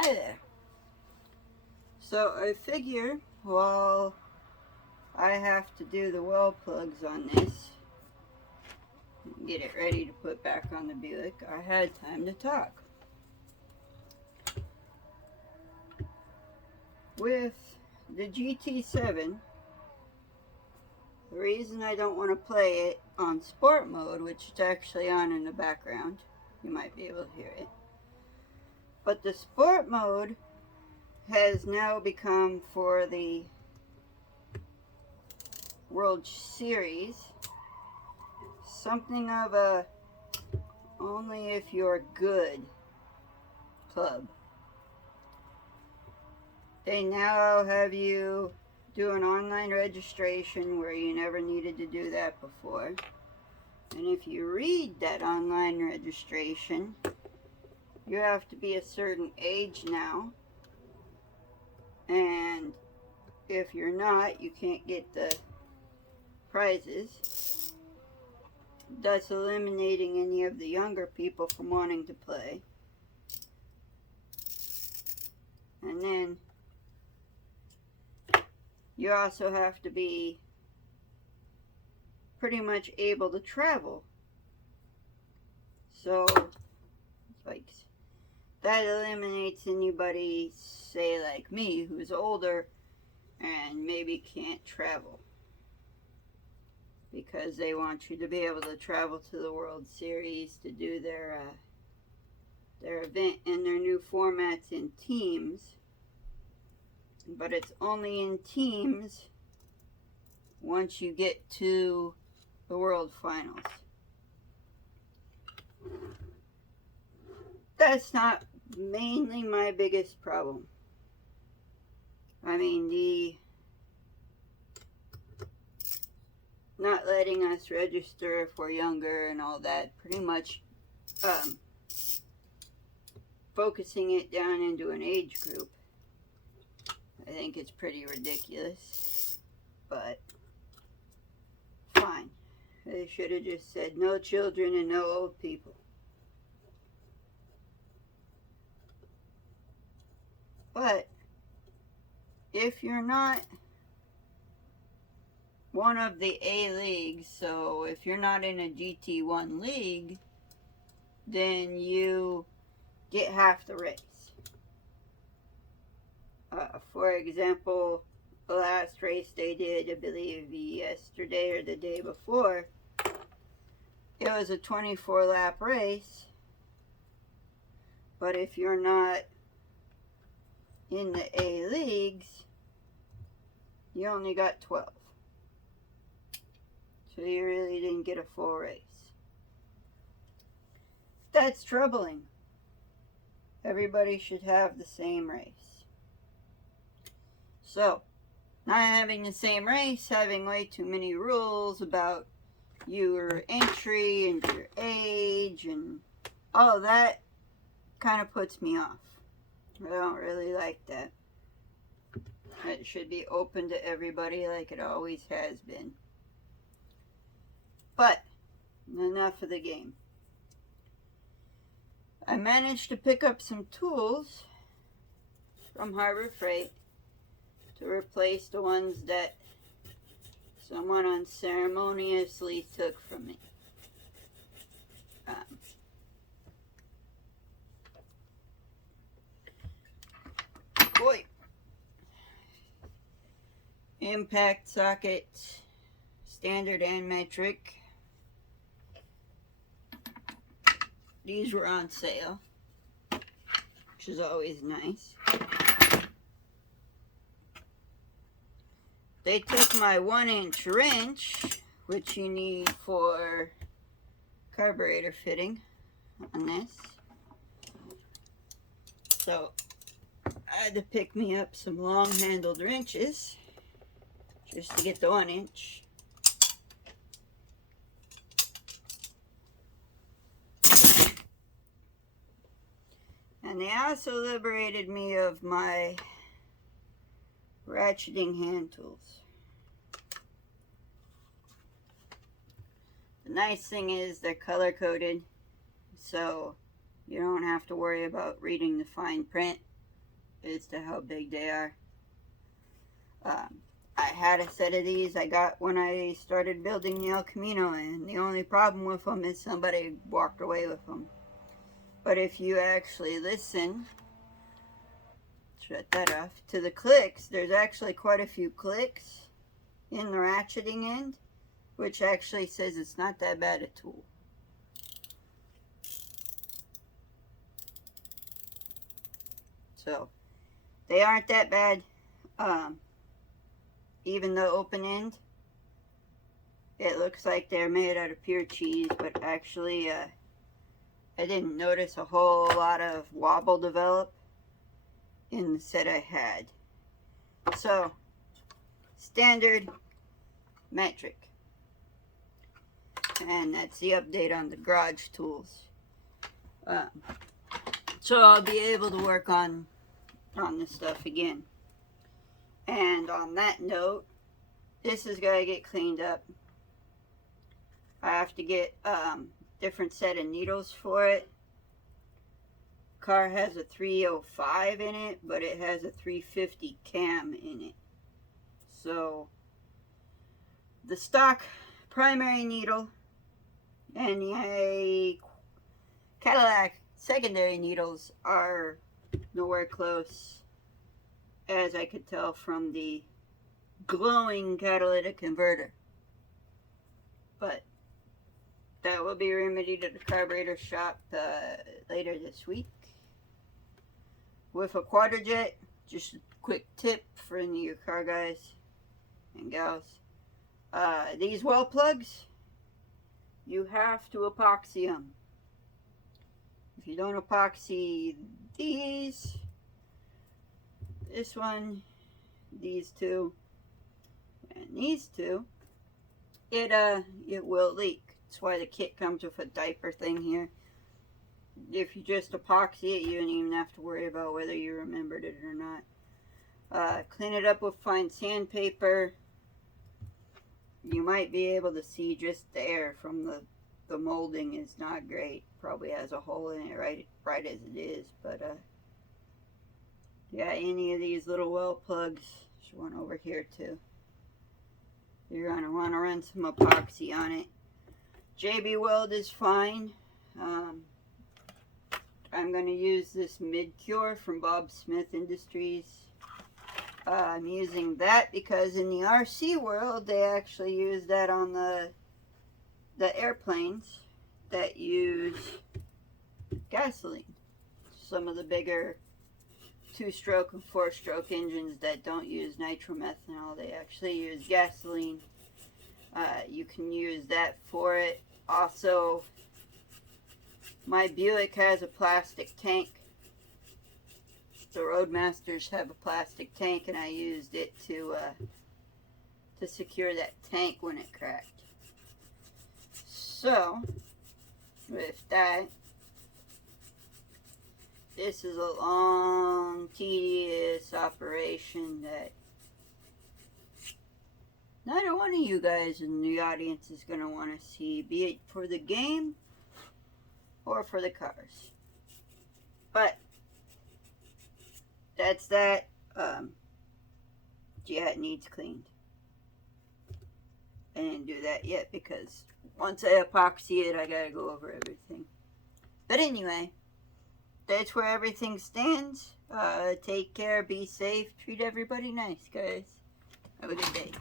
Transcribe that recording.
Hi there. So I figure while I have to do the well plugs on this, get it ready to put back on the Buick, I had time to talk. With the GT7, the reason I don't want to play it on sport mode, which is actually on in the background, you might be able to hear it, but the sport mode has now become for the World Series something of a only if you're good club. They now have you do an online registration where you never needed to do that before. And if you read that online registration, you have to be a certain age now. And if you're not, you can't get the prizes. Thus eliminating any of the younger people from wanting to play. And then you also have to be pretty much able to travel. So, like, that eliminates anybody, say like me, who's older and maybe can't travel. Because they want you to be able to travel to the World Series to do their event and their new formats in teams. But it's only in teams once you get to the World Finals. That's not mainly my biggest problem. I mean, the not letting us register if we're younger and all that, pretty much focusing it down into an age group. I think it's pretty ridiculous, but fine. They should have just said no children and no old people. But if you're not one of the A leagues, so if you're not in a GT1 league, then you get half the race. For example, the last race they did, I believe yesterday or the day before, it was a 24 lap race, but if you're not in the A leagues, you only got 12. So you really didn't get a full race. That's troubling. Everybody should have the same race. So, not having the same race, having way too many rules about your entry and your age and all of that kind of puts me off. I don't really like that. It should be open to everybody like it always has been. But, enough of the game. I managed to pick up some tools from Harbor Freight to replace the ones that someone unceremoniously took from me. Boy. Impact socket, standard and metric. These were on sale, which is always nice. They took my 1-inch wrench, which you need for carburetor fitting on this. So I had to pick me up some long-handled wrenches just to get the 1-inch. And they also liberated me of my ratcheting hand tools. The nice thing is they're color coded, so you don't have to worry about reading the fine print as to how big they are. I had a set of these I got when I started building the El Camino, and the only problem with them is somebody walked away with them. But if you actually listen, shut that off, to the clicks, there's actually quite a few clicks in the ratcheting end, which actually says it's not that bad a tool. So they aren't that bad. Even the open end, it looks like they're made out of pure cheese, but actually I didn't notice a whole lot of wobble develop in the set I had. So standard metric, and that's the update on the garage tools. So I'll be able to work on this stuff again. And on that note, this is going to get cleaned up. I have to get different set of needles for it. Car has a 305 in it, but it has a 350 cam in it. So the stock primary needle and the Cadillac secondary needles are nowhere close, as I could tell from the glowing catalytic converter. But that will be remedied at the carburetor shop later this week with a quarter jet. Just a quick tip for any of your car guys and gals. These well plugs, you have to epoxy them. If you don't epoxy these, this one, these two, and these two, it will leak. That's why the kit comes with a diaper thing here. If you just epoxy it, you don't even have to worry about whether you remembered it or not. Clean it up with fine sandpaper. You might be able to see just there from the molding is not great. Probably has a hole in it right as it is, but yeah, any of these little well plugs, there's one over here too. You're going to want to run some epoxy on it. JB Weld is fine. I'm going to use this mid-cure from Bob Smith Industries. I'm using that because in the RC world, they actually use that on the airplanes that use gasoline. Some of the bigger 2-stroke and 4-stroke engines that don't use nitromethanol, they actually use gasoline. You can use that for it. Also, my Buick has a plastic tank. The Roadmasters have a plastic tank, and I used it to secure that tank when it cracked. So, with that, this is a long, tedious operation that neither one of you guys in the audience is going to want to see, be it for the game or for the cars. But that's that. Yeah, it needs cleaned. I didn't do that yet because once I epoxy it, I gotta go over everything. But anyway, that's where everything stands. Take care, be safe, treat everybody nice, guys. Have a good day.